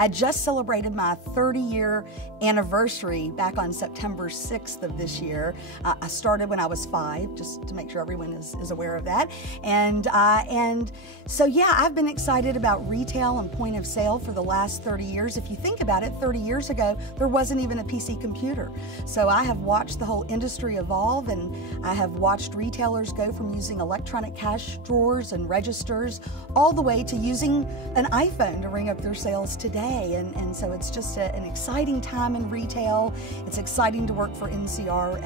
I just celebrated my 30-year anniversary back on September 6th of this year. I started when I was 5, just to make sure everyone is aware of that. And so yeah, I've been excited about retail and point of sale for the last 30 years. If you think about it, 30 years ago, there wasn't even a PC computer. So I have watched the whole industry evolve, and I have watched retailers go from using electronic cash drawers and registers all the way to using an iPhone to ring up their sales today. And so it's just an exciting time in retail. It's exciting to work for NCR.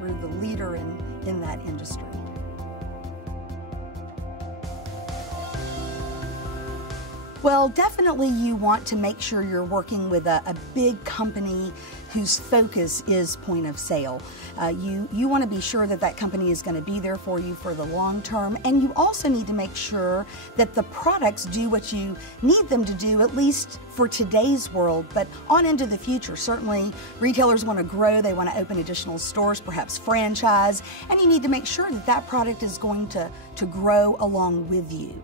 We're the leader in that industry. Well, definitely you want to make sure you're working with a big company whose focus is point of sale. You want to be sure that that company is going to be there for you for the long term, and you also need to make sure that the products do what you need them to do, at least for today's world, but on into the future. Certainly retailers want to grow, they want to open additional stores, perhaps franchise, and you need to make sure that that product is going to grow along with you.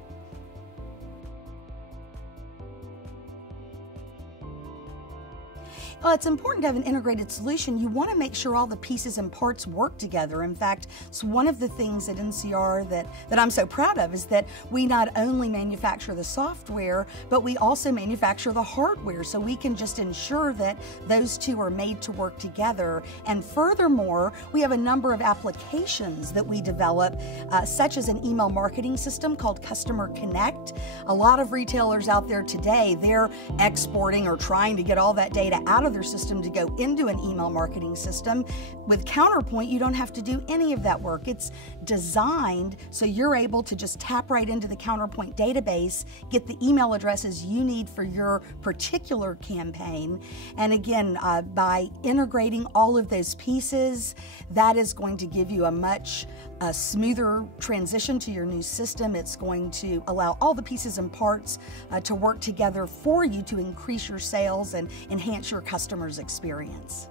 Well, it's important to have an integrated solution. You want to make sure all the pieces and parts work together. In fact, it's one of the things at NCR that I'm so proud of is that we not only manufacture the software, but we also manufacture the hardware. So we can just ensure that those two are made to work together. And furthermore, we have a number of applications that we develop, such as an email marketing system called Customer Connect. A lot of retailers out there today, they're exporting or trying to get all that data out of their system to go into an email marketing system. With Counterpoint, you don't have to do any of that work. It's designed so you're able to just tap right into the Counterpoint database, get the email addresses you need for your particular campaign. And again, by integrating all of those pieces, that is going to give you a much smoother transition to your new system. It's going to allow all the pieces and parts to work together for you to increase your sales and enhance your customer's experience.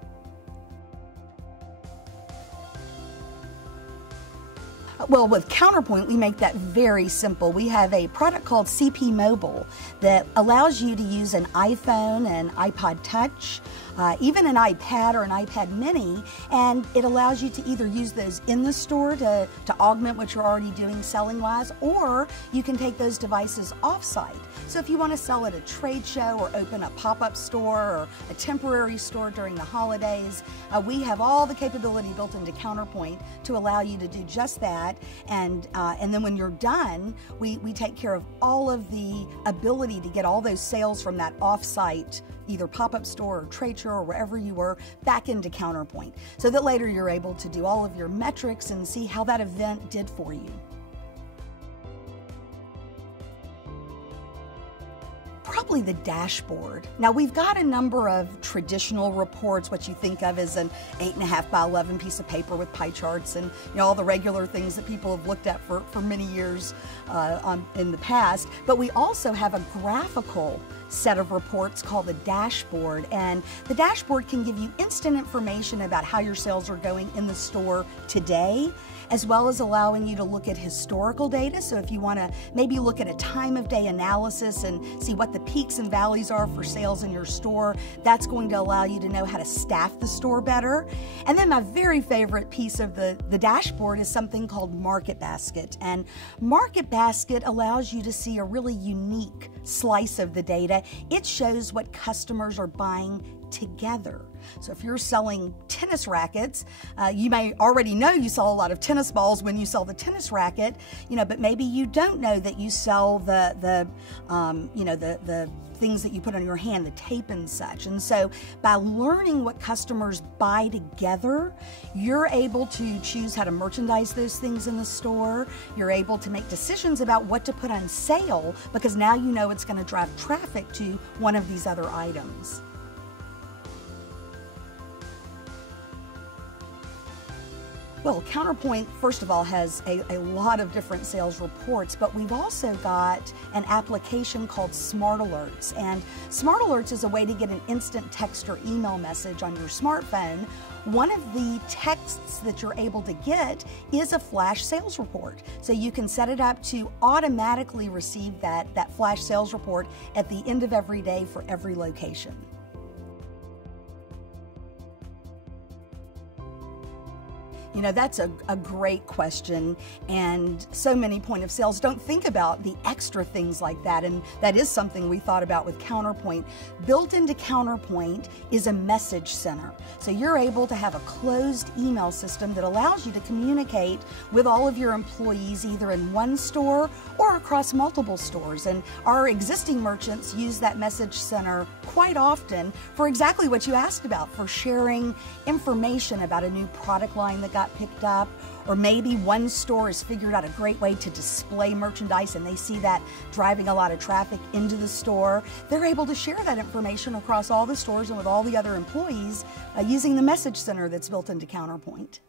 Well, with Counterpoint, we make that very simple. We have a product called CP Mobile that allows you to use an iPhone, an iPod Touch, even an iPad or an iPad Mini, and it allows you to either use those in the store to augment what you're already doing selling-wise, or you can take those devices off-site. So if you want to sell at a trade show or open a pop-up store or a temporary store during the holidays, we have all the capability built into Counterpoint to allow you to do just that. And then when you're done, we take care of all of the ability to get all those sales from that off-site, either pop-up store or trade show or wherever you were, back into Counterpoint, so that later you're able to do all of your metrics and see how that event did for you. Probably the dashboard. Now, we've got a number of traditional reports, what you think of as an 8.5 by 11 piece of paper with pie charts and all the regular things that people have looked at for many years in the past. But we also have a graphical set of reports called the dashboard, and the dashboard can give you instant information about how your sales are going in the store today, as well as allowing you to look at historical data. So if you want to maybe look at a time of day analysis and see what the peaks and valleys are for sales in your store, that's going to allow you to know how to staff the store better. And then my very favorite piece of the dashboard is something called Market Basket. And Market Basket allows you to see a really unique slice of the data. It shows what customers are buying together. So if you're selling tennis rackets, you may already know you sell a lot of tennis balls when you sell the tennis racket, but maybe you don't know that you sell the things that you put on your hand, the tape and such. And so by learning what customers buy together, you're able to choose how to merchandise those things in the store. You're able to make decisions about what to put on sale, because now you know it's going to drive traffic to one of these other items. Well, Counterpoint, first of all, has a lot of different sales reports, but we've also got an application called Smart Alerts. And Smart Alerts is a way to get an instant text or email message on your smartphone one of the texts that you're able to get is a flash sales report. So you can set it up to automatically receive that flash sales report at the end of every day for every location. You know, that's a great question, and so many point of sales don't think about the extra things like that, and that is something we thought about with Counterpoint. Built into Counterpoint is a message center. So you're able to have a closed email system that allows you to communicate with all of your employees either in one store or across multiple stores. And our existing merchants use that message center quite often for exactly what you asked about, for sharing information about a new product line that got picked up, or maybe one store has figured out a great way to display merchandise and they see that driving a lot of traffic into the store. They're able to share that information across all the stores and with all the other employees using the message center that's built into Counterpoint.